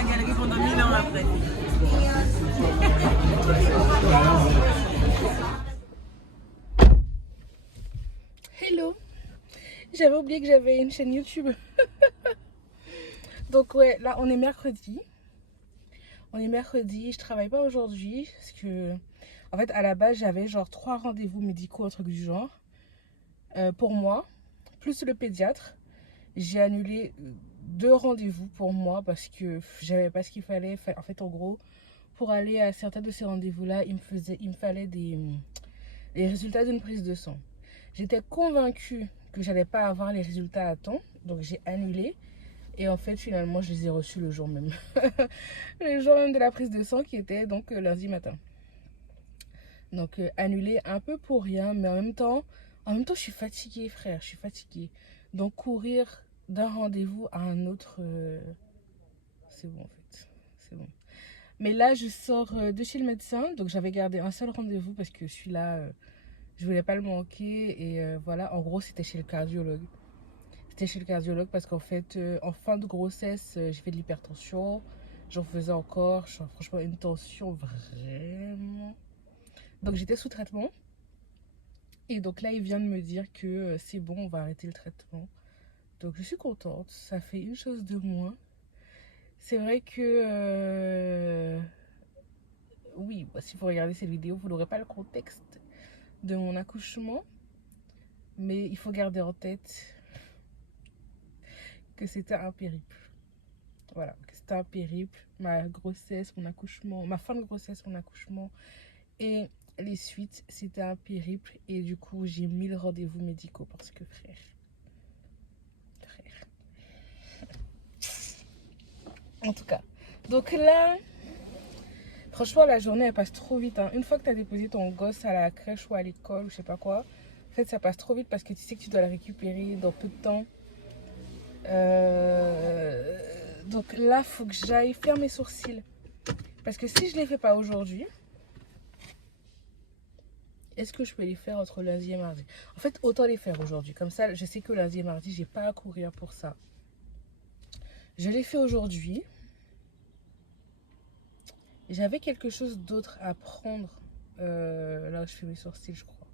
la galerie pendant 1000 ans après. Hello, j'avais oublié que j'avais une chaîne YouTube. Donc ouais, là on est mercredi. Je travaille pas aujourd'hui parce que en fait à la base j'avais genre 3 rendez-vous médicaux, un truc du genre, pour moi, plus le pédiatre. J'ai annulé 2 rendez-vous pour moi parce que j'avais pas ce qu'il fallait. En fait en gros, pour aller à certains de ces rendez-vous là, il me fallait les résultats d'une prise de sang. J'étais convaincue que j'allais pas avoir les résultats à temps, donc j'ai annulé. Et en fait, finalement, je les ai reçus le jour même. Le jour même de la prise de sang qui était donc lundi matin. Donc annulé un peu pour rien, mais en même temps, je suis fatiguée, frère, je suis fatiguée. Donc courir d'un rendez-vous à un autre, c'est bon en fait, c'est bon. Mais là, je sors de chez le médecin, donc j'avais gardé un seul rendez-vous parce que celui-là, je voulais pas le manquer. Et voilà, en gros, c'était chez le cardiologue. C'était chez le cardiologue parce qu'en fait, en fin de grossesse, j'ai fait de l'hypertension. J'en faisais encore. Franchement, une tension vraiment. Donc, j'étais sous traitement. Et donc là, il vient de me dire que c'est bon, on va arrêter le traitement. Donc, je suis contente. Ça fait une chose de moins. C'est vrai que... oui, bah, si vous regardez cette vidéo, vous n'aurez pas le contexte de mon accouchement. Mais il faut garder en tête que c'était un périple. Voilà, que c'était un périple. Ma grossesse, mon accouchement, ma fin de grossesse, mon accouchement et les suites, c'était un périple. Et du coup, j'ai 1000 rendez-vous médicaux parce que frère. En tout cas. Donc là, franchement, la journée, elle passe trop vite, hein. Une fois que tu as déposé ton gosse à la crèche ou à l'école ou je sais pas quoi, en fait, ça passe trop vite parce que tu sais que tu dois la récupérer dans peu de temps. Donc là, faut que j'aille faire mes sourcils. Parce que si je les fais pas aujourd'hui, est-ce que je peux les faire entre lundi et mardi? En fait, autant les faire aujourd'hui. Comme ça, je sais que lundi et mardi, j'ai pas à courir pour ça. Je les fais aujourd'hui. J'avais quelque chose d'autre à prendre. Là où je fais mes sourcils, je crois.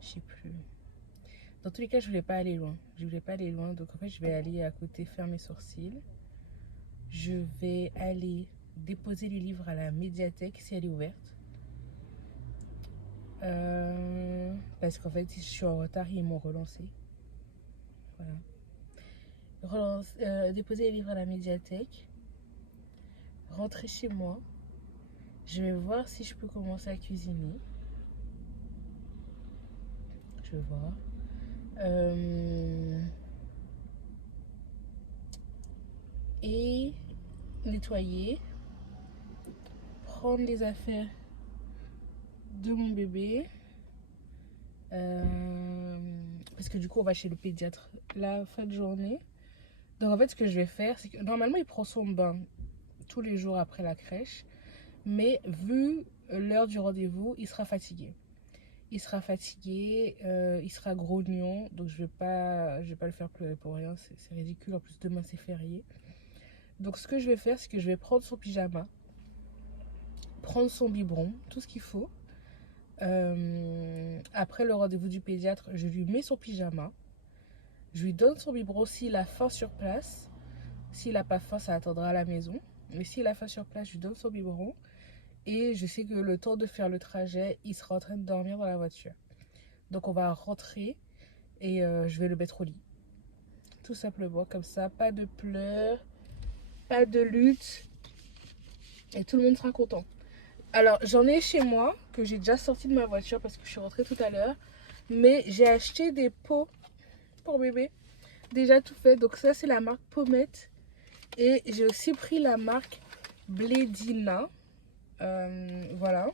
Je sais plus. Dans tous les cas, je voulais pas aller loin. Je voulais pas aller loin. Donc en fait, je vais aller à côté faire mes sourcils. Je vais aller déposer les livres à la médiathèque si elle est ouverte. Parce qu'en fait, si je suis en retard, ils m'ont relancé. Voilà. Déposer les livres à la médiathèque. Rentrer chez moi. Je vais voir si je peux commencer à cuisiner. Je vais voir. Et nettoyer. Prendre les affaires de mon bébé. Parce que du coup, on va chez le pédiatre la fin de journée. Donc en fait, ce que je vais faire, c'est que normalement, il prend son bain tous les jours après la crèche. Mais vu l'heure du rendez-vous, il sera fatigué. Il sera fatigué, il sera grognon. Donc je vais pas le faire pleurer pour rien. C'est ridicule. En plus, demain, c'est férié. Donc ce que je vais faire, c'est que je vais prendre son pyjama, prendre son biberon, tout ce qu'il faut. Après le rendez-vous du pédiatre, je lui mets son pyjama. Je lui donne son biberon s'il a faim sur place. S'il n'a pas faim, ça attendra à la maison. Mais s'il a faim sur place, je lui donne son biberon. Et je sais que le temps de faire le trajet, il sera en train de dormir dans la voiture. Donc on va rentrer et je vais le mettre au lit. Tout simplement, comme ça, pas de pleurs, pas de lutte. Et tout le monde sera content. Alors j'en ai chez moi, que j'ai déjà sorti de ma voiture parce que je suis rentrée tout à l'heure. Mais j'ai acheté des pots pour bébé. Déjà tout fait. Donc ça c'est la marque Pommette. Et j'ai aussi pris la marque Blédina. Voilà.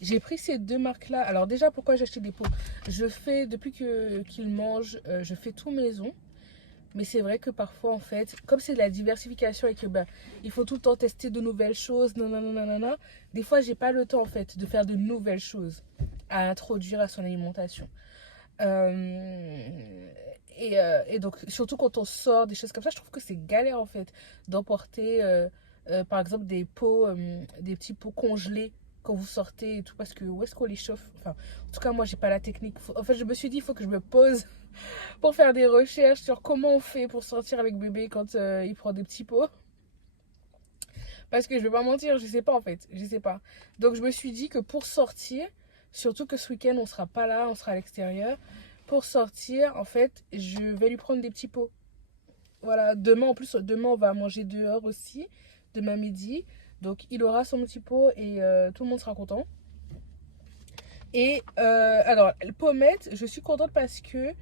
J'ai pris ces deux marques là. Alors déjà pourquoi j'ai acheté des pots? Je fais, depuis qu'il mange, je fais tout maison. Mais c'est vrai que parfois en fait, comme c'est de la diversification et que il faut tout le temps tester de nouvelles choses, nanana, des fois j'ai pas le temps en fait de faire de nouvelles choses à introduire à son alimentation. Et Et donc, surtout quand on sort des choses comme ça, je trouve que c'est galère en fait d'emporter par exemple des petits pots congelés quand vous sortez et tout, parce que où est-ce qu'on les chauffe? Enfin, en tout cas, moi, j'ai pas la technique. En fait, je me suis dit, il faut que je me pose pour faire des recherches sur comment on fait pour sortir avec bébé quand il prend des petits pots. Parce que je vais pas mentir, je sais pas en fait, je sais pas. Donc je me suis dit que pour sortir, surtout que ce week-end on sera pas là, on sera à l'extérieur. Pour sortir, en fait, je vais lui prendre des petits pots. Voilà, demain en plus, demain on va manger dehors aussi, demain midi. Donc il aura son petit pot et tout le monde sera content. Et alors, pommette, je suis contente parce que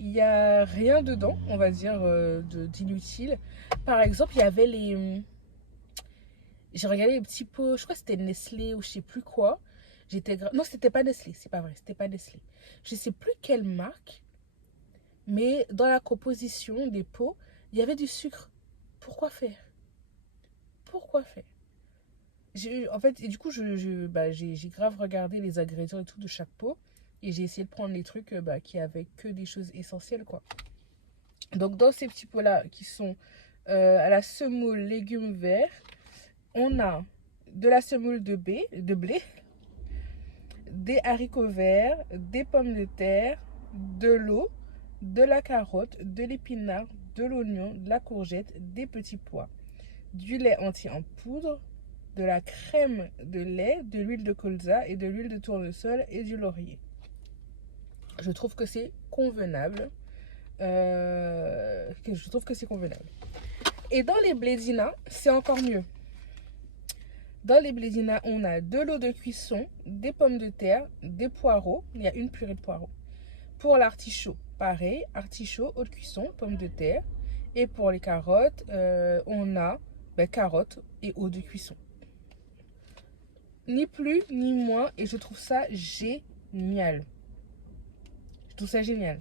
il n'y a rien dedans, on va dire, d'inutile. Par exemple, il y avait les. J'ai regardé les petits pots, je crois que c'était Nestlé ou je sais plus quoi. Non, c'était pas Nestlé, c'est pas vrai, c'était pas Nestlé. Je sais plus quelle marque, mais dans la composition des pots, il y avait du sucre. Pourquoi faire? Pourquoi faire? En fait, et du coup, j'ai grave regardé les ingrédients et tout de chaque pot. Et j'ai essayé de prendre les trucs qui avaient que des choses essentielles, quoi. Donc, dans ces petits pots-là, qui sont à la semoule légumes verts, on a de la semoule de blé, des haricots verts, des pommes de terre, de l'eau, de la carotte, de l'épinard, de l'oignon, de la courgette, des petits pois, du lait entier en poudre, de la crème de lait, de l'huile de colza et de l'huile de tournesol et du laurier. Je trouve que c'est convenable. Je trouve que c'est convenable. Et dans les blédinas, c'est encore mieux. Dans les blédinas, on a de l'eau de cuisson, des pommes de terre, des poireaux. Il y a une purée de poireaux. Pour l'artichaut, pareil, artichaut, eau de cuisson, pommes de terre. Et pour les carottes, on a carottes et eau de cuisson. Ni plus ni moins, et je trouve ça génial. Je trouve ça génial.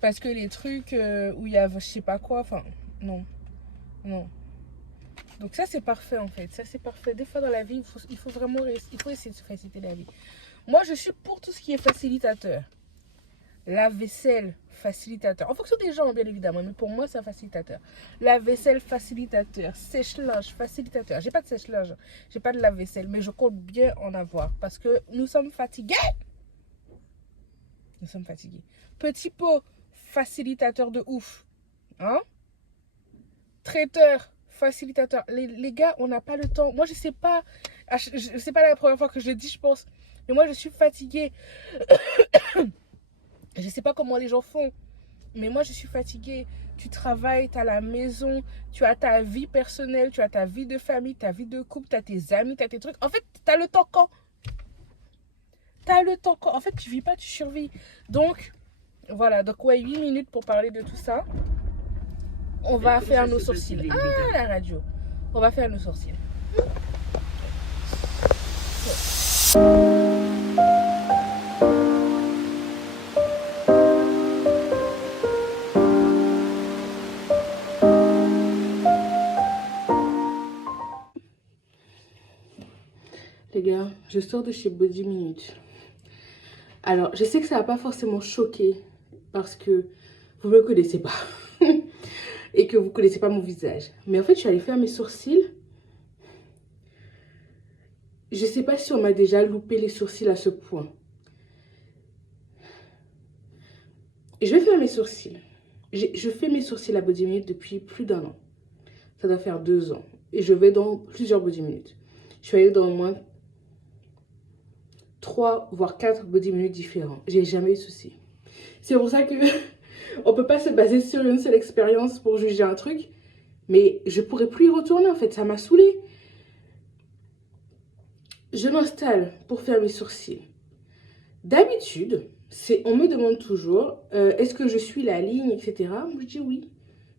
Parce que les trucs où il y a je sais pas quoi, enfin, non. Non. Donc ça, c'est parfait en fait. Ça, c'est parfait. Des fois dans la vie, il faut vraiment il faut essayer de se faciliter la vie. Moi, je suis pour tout ce qui est facilitateur. La vaisselle, facilitateur. En fonction des gens, bien évidemment, mais pour moi, c'est un facilitateur. La vaisselle, facilitateur. Sèche-linge, facilitateur. J'ai pas de sèche-linge, j'ai pas de lave-vaisselle, mais je compte bien en avoir parce que nous sommes fatigués. Nous sommes fatigués. Petit pot, facilitateur de ouf. Hein? Traiteur, facilitateur. Les gars, on n'a pas le temps. Moi, je sais pas. C'est pas la première fois que je le dis, je pense. Mais moi, je suis fatiguée. Je sais pas comment les gens font. Mais moi, je suis fatiguée. Tu travailles, tu as la maison, tu as ta vie personnelle, tu as ta vie de famille, ta vie de couple, tu as tes amis, tu as tes trucs. En fait, tu as le temps quand? Tu as le temps quand? En fait, tu vis pas, tu survis. Donc, voilà. Donc, ouais, 8 minutes pour parler de tout ça. On va faire nos sourcils. Ah, la radio. On va faire nos sourcils. Les gars, je sors de chez Body Minute. Alors, je sais que ça va pas forcément choquer parce que vous me connaissez pas et que vous connaissez pas mon visage. Mais en fait, je suis allée faire mes sourcils. Je sais pas si on m'a déjà loupé les sourcils à ce point. Je vais faire mes sourcils. Je fais mes sourcils à Body Minute depuis plus d'1 an. Ça doit faire 2 ans. Et je vais dans plusieurs Body Minute. Je suis allée dans au moins 3 voire 4 Body Minute différents. J'ai jamais eu de soucis. C'est pour ça que on peut pas se baser sur une seule expérience pour juger un truc. Mais je pourrais plus y retourner en fait. Ça m'a saoulée. Je m'installe pour faire mes sourcils. D'habitude, on me demande toujours est-ce que je suis la ligne, etc. Moi, je dis oui.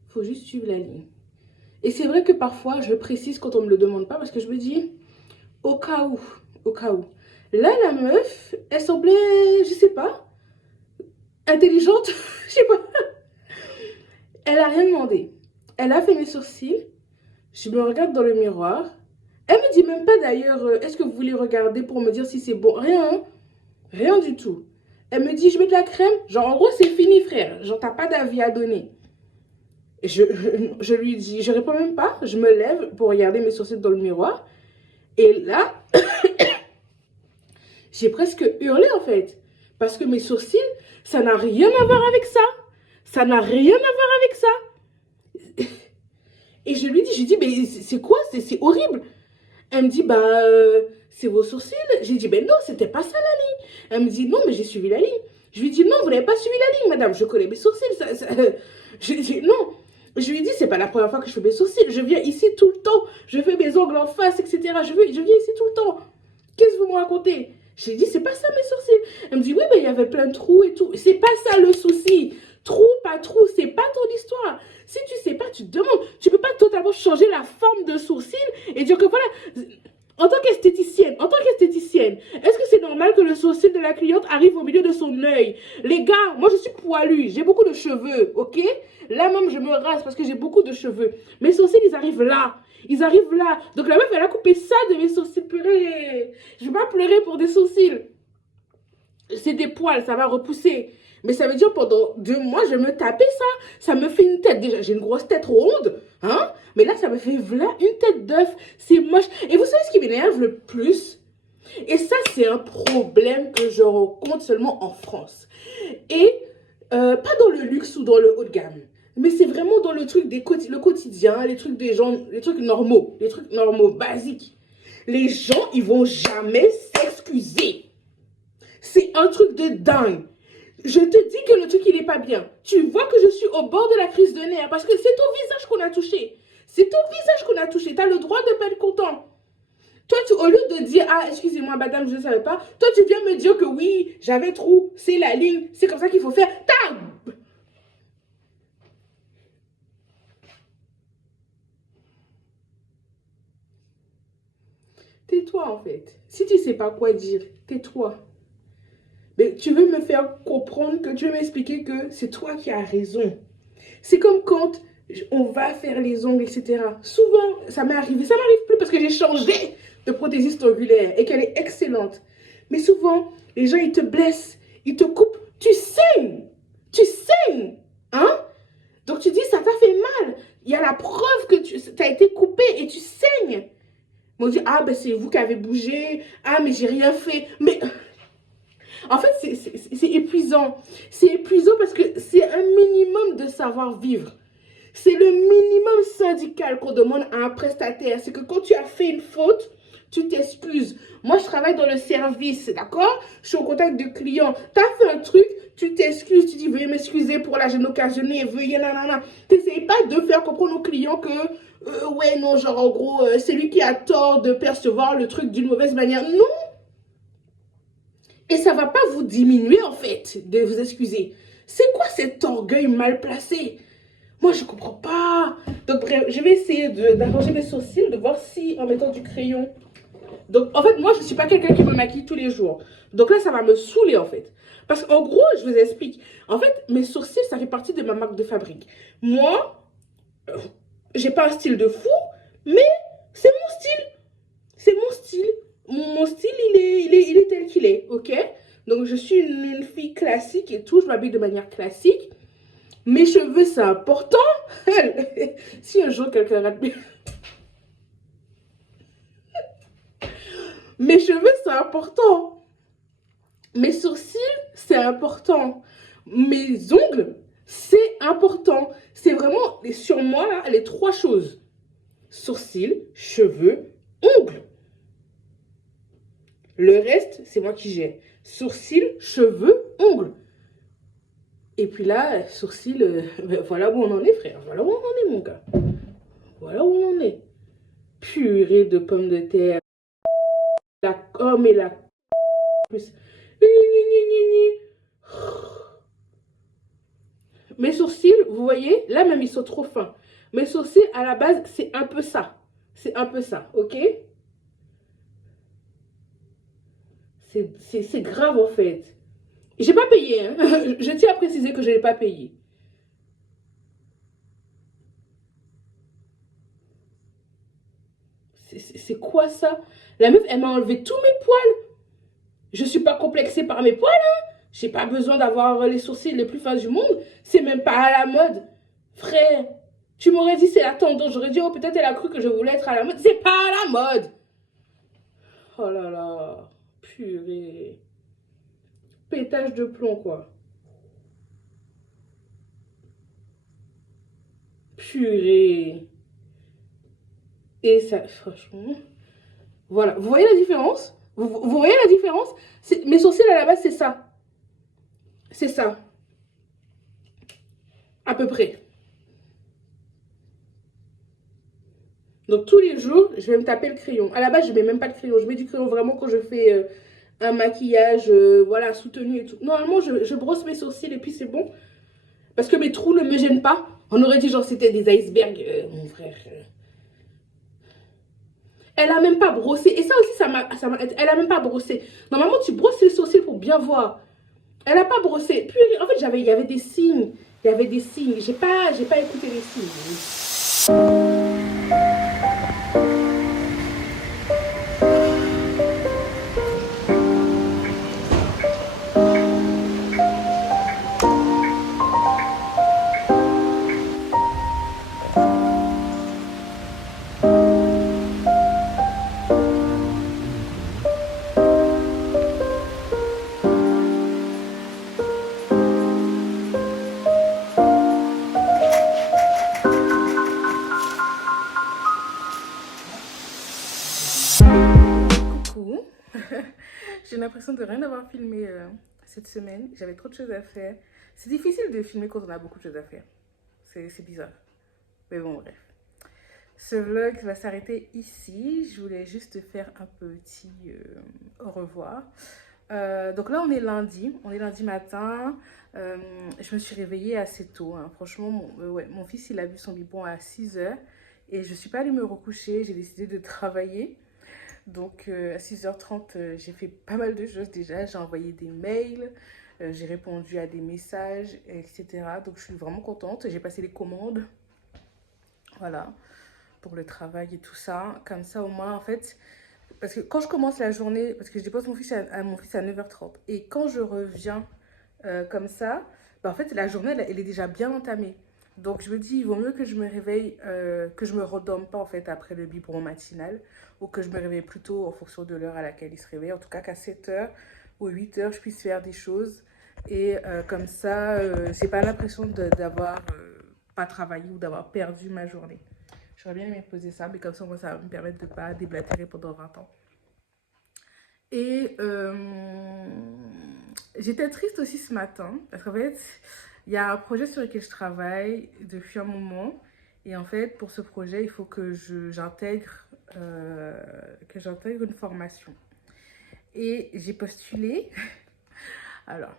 Il faut juste suivre la ligne. Et c'est vrai que parfois, je le précise quand on me le demande pas parce que je me dis au cas où, au cas où. Là, la meuf, elle semblait, je sais pas, intelligente, je sais pas. Elle a rien demandé. Elle a fait mes sourcils. Je me regarde dans le miroir. Elle me dit même pas d'ailleurs, est-ce que vous voulez regarder pour me dire si c'est bon? Rien, hein? Rien du tout. Elle me dit, je mets de la crème. Genre, en gros, c'est fini, frère. Genre, t'as pas d'avis à donner. Et je lui dis, je réponds même pas. Je me lève pour regarder mes sourcils dans le miroir. Et là, j'ai presque hurlé, en fait. Parce que mes sourcils, ça n'a rien à voir avec ça. Ça n'a rien à voir avec ça. Et je lui dis, mais c'est quoi? C'est horrible. Elle me dit, bah, c'est vos sourcils. J'ai dit, ben non, c'était pas ça la ligne. Elle me dit, non, mais j'ai suivi la ligne. Je lui dis, non, vous n'avez pas suivi la ligne, madame. Je connais mes sourcils. Je lui dis, non. Je lui dis, c'est pas la première fois que je fais mes sourcils. Je viens ici tout le temps. Je fais mes ongles en face, etc. Je viens ici tout le temps. Qu'est-ce que vous me racontez? J'ai dit, c'est pas ça mes sourcils. Elle me dit, oui, mais il y avait plein de trous et tout. C'est pas ça le souci. Trou, pas trou, c'est pas ton histoire. Si tu sais pas, tu te demandes. Tu peux pas totalement changer la forme de sourcil et dire que voilà. En tant qu'esthéticienne, est-ce que c'est normal que le sourcil de la cliente arrive au milieu de son œil? Les gars, moi je suis poilue, j'ai beaucoup de cheveux, ok? Là même je me rase parce que j'ai beaucoup de cheveux. Mes sourcils, ils arrivent là. Ils arrivent là. Donc la meuf, elle a coupé ça de mes sourcils. Purée. Je vais pas pleurer pour des sourcils. C'est des poils, ça va repousser. Mais ça veut dire pendant 2 mois, je me tapais ça. Ça me fait une tête. Déjà, j'ai une grosse tête ronde. Hein? Mais là, ça me fait voilà une tête d'œuf. C'est moche. Et vous savez ce qui m'énerve le plus? Et ça, c'est un problème que je rencontre seulement en France. Et pas dans le luxe ou dans le haut de gamme. Mais c'est vraiment dans le truc le quotidien, les trucs des gens, les trucs normaux, basiques. Les gens, ils vont jamais s'excuser. C'est un truc de dingue. Je te dis que le truc, il est pas bien. Tu vois que je suis au bord de la crise de nerfs parce que c'est ton visage qu'on a touché. C'est ton visage qu'on a touché. Tu as le droit de pas être content. Toi, au lieu de dire, ah, excusez-moi, madame, je ne savais pas, toi, tu viens me dire que oui, j'avais trop, c'est la ligne, c'est comme ça qu'il faut faire. Tais-toi, en fait. Si tu sais pas quoi dire, tais-toi. Mais tu veux me faire comprendre que tu veux m'expliquer que c'est toi qui as raison. C'est comme quand on va faire les ongles, etc. Souvent, ça m'est arrivé. Ça m'arrive plus parce que j'ai changé de prothésiste ongulaire et qu'elle est excellente. Mais souvent, les gens, ils te blessent, ils te coupent. Tu saignes. Tu saignes. Hein? Donc tu dis, ça t'a fait mal. Il y a la preuve que tu as été coupé et tu saignes. On dit, ah, ben c'est vous qui avez bougé. Ah, mais j'ai rien fait. Mais en fait, c'est épuisant. C'est épuisant parce que c'est un minimum de savoir-vivre. C'est le minimum syndical qu'on demande à un prestataire. C'est que quand tu as fait une faute, tu t'excuses. Moi, je travaille dans le service, d'accord? Je suis au contact de clients. Tu as fait un truc, tu t'excuses. Tu dis, veuillez m'excuser pour la gêne occasionnée. Veuillez, nanana. Tu n'essayes pas de faire comprendre aux clients que, ouais, non, genre, en gros, c'est lui qui a tort de percevoir le truc d'une mauvaise manière. Non! Et ça ne va pas vous diminuer, en fait, de vous excuser. C'est quoi cet orgueil mal placé? Moi, je ne comprends pas. Donc, bref, je vais essayer d'arranger mes sourcils, de voir si, en mettant du crayon. Donc, en fait, moi, je ne suis pas quelqu'un qui me maquille tous les jours. Donc là, ça va me saouler, en fait. Parce qu'en gros, je vous explique. En fait, mes sourcils, ça fait partie de ma marque de fabrique. Moi, j'ai pas un style de fou, mais c'est mon style. C'est mon style. Mon style, il est tel qu'il est, ok? Donc, je suis une fille classique et tout. Je m'habille de manière classique. Mes cheveux, c'est important. Si un jour quelqu'un rate mes cheveux, c'est important. Mes sourcils, c'est important. Mes ongles, c'est important. C'est vraiment, sur moi, là, les 3 choses. Sourcils, cheveux, ongles. Le reste, c'est moi qui gère. Sourcils, cheveux, ongles. Et puis là, sourcils, voilà où on en est, frère. Voilà où on en est, mon gars. Voilà où on en est. Purée de pommes de terre. La com et la plus. Mes sourcils, vous voyez, là même ils sont trop fins. Mes sourcils, à la base, c'est un peu ça. C'est un peu ça, ok? C'est grave en fait. J'ai pas payé, hein. Je tiens à préciser que je n'ai pas payé. C'est quoi ça? La meuf, elle m'a enlevé tous mes poils. Je suis pas complexée par mes poils, hein. J'ai pas besoin d'avoir les sourcils les plus fins du monde. C'est même pas à la mode. Frère, tu m'aurais dit c'est la tendance. J'aurais dit, oh, peut-être elle a cru que je voulais être à la mode. C'est pas à la mode. Oh là là. Purée. Pétage de plomb, quoi. Purée. Et ça, franchement. Voilà. Vous voyez la différence? Vous voyez la différence? Mes sourcils à la base, c'est ça. C'est ça. À peu près. Donc tous les jours, je vais me taper le crayon. À la base, je mets même pas de crayon. Je mets du crayon vraiment quand je fais un maquillage voilà, soutenu et tout. Normalement, je brosse mes sourcils et puis c'est bon. Parce que mes trous ne me gênent pas. On aurait dit genre c'était des icebergs, mon frère. Elle a même pas brossé. Et ça aussi, elle a même pas brossé. Normalement, tu brosses les sourcils pour bien voir. Elle a pas brossé. Puis, en fait, il y avait des signes. Il y avait des signes. J'ai pas écouté les signes. Coucou. J'ai l'impression de rien avoir filmé cette semaine. J'avais trop de choses à faire. C'est difficile de filmer quand on a beaucoup de choses à faire. C'est bizarre. Mais bon, bref. Ce vlog va s'arrêter ici. Je voulais juste faire un petit au revoir. Donc là, on est lundi matin. Je me suis réveillée assez tôt. Hein. Franchement, mon fils, il a bu son biberon à 6 h. Et je ne suis pas allée me recoucher. J'ai décidé de travailler. Donc à 6h30, j'ai fait pas mal de choses déjà. J'ai envoyé des mails, j'ai répondu à des messages, etc. Donc je suis vraiment contente. J'ai passé les commandes, voilà, pour le travail et tout ça. Comme ça au moins, en fait, parce que quand je commence la journée, parce que je dépose mon fils à 9h30, et quand je reviens comme ça, bah, en fait, la journée, elle est déjà bien entamée. Donc, je me dis, il vaut mieux que je me réveille, que je me redorme pas, en fait, après le biberon matinal, ou que je me réveille plus tôt en fonction de l'heure à laquelle il se réveille. En tout cas, qu'à 7h ou 8h, je puisse faire des choses. Et comme ça, j'ai pas l'impression d'avoir pas travaillé ou d'avoir perdu ma journée. J'aurais bien aimé poser ça, mais comme ça, moi, ça va me permettre de pas déblatérer pendant 20 ans. Et j'étais triste aussi ce matin, parce qu'en fait, il y a un projet sur lequel je travaille depuis un moment. Et en fait, pour ce projet, il faut que j'intègre une formation. Et j'ai postulé. Alors,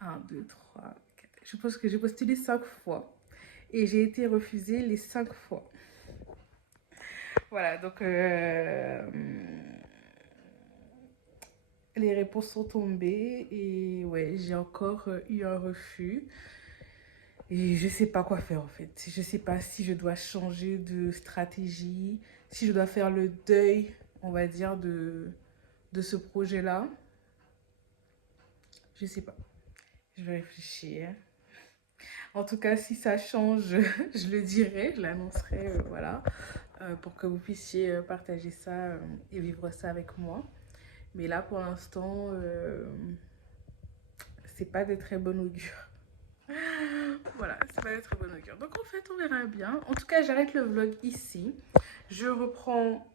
1, 2, 3, 4. Je pense que j'ai postulé 5 fois. Et j'ai été refusée les 5 fois. Voilà, donc les réponses sont tombées et ouais, j'ai encore eu un refus. Et je sais pas quoi faire en fait. Je sais pas si je dois changer de stratégie, si je dois faire le deuil, on va dire, de ce projet-là. Je sais pas. Je vais réfléchir. En tout cas, si ça change, je le dirai, je l'annoncerai, voilà, pour que vous puissiez partager ça et vivre ça avec moi. Mais là, pour l'instant, c'est pas de très bon augure. Voilà, c'est pas de très bon augure. Donc en fait, on verra bien. En tout cas, j'arrête le vlog ici. Je reprends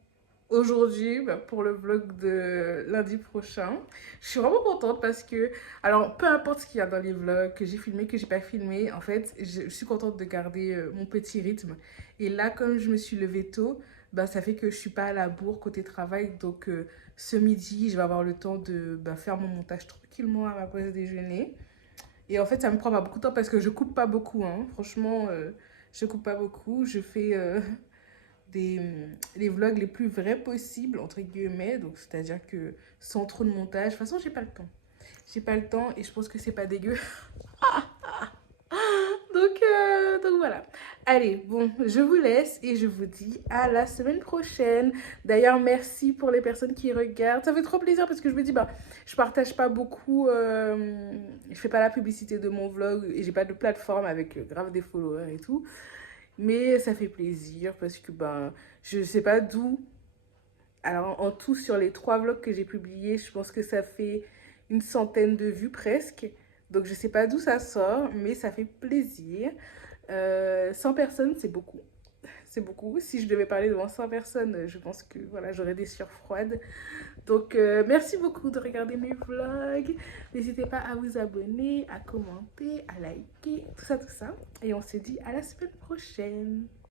aujourd'hui pour le vlog de lundi prochain. Je suis vraiment contente parce que, alors peu importe ce qu'il y a dans les vlogs, que j'ai filmé, que j'ai pas filmé, en fait, je suis contente de garder mon petit rythme. Et là, comme je me suis levée tôt, ça fait que je suis pas à la bourre côté travail. Donc ce midi, je vais avoir le temps de faire mon montage tranquillement à ma pause déjeuner. Et en fait, ça me prend pas beaucoup de temps parce que je coupe pas beaucoup, hein. Franchement, je coupe pas beaucoup. Je fais les vlogs les plus vrais possibles, entre guillemets. Donc, c'est-à-dire que sans trop de montage. De toute façon, j'ai pas le temps. J'ai pas le temps et je pense que c'est pas dégueu. donc voilà. Allez, bon, je vous laisse et je vous dis à la semaine prochaine. D'ailleurs, merci pour les personnes qui regardent. Ça fait trop plaisir parce que je me dis, bah, je partage pas beaucoup, je fais pas la publicité de mon vlog et j'ai pas de plateforme avec grave des followers et tout. Mais ça fait plaisir parce que, ben, je sais pas d'où. Alors, en tout, sur les 3 vlogs que j'ai publiés, je pense que ça fait une centaine de vues presque. Donc, je sais pas d'où ça sort, mais ça fait plaisir. 100 personnes, c'est beaucoup. C'est beaucoup. Si je devais parler devant 100 personnes, je pense que voilà, j'aurais des sueurs froides. Donc, merci beaucoup de regarder mes vlogs. N'hésitez pas à vous abonner, à commenter, à liker, tout ça, tout ça. Et on se dit à la semaine prochaine.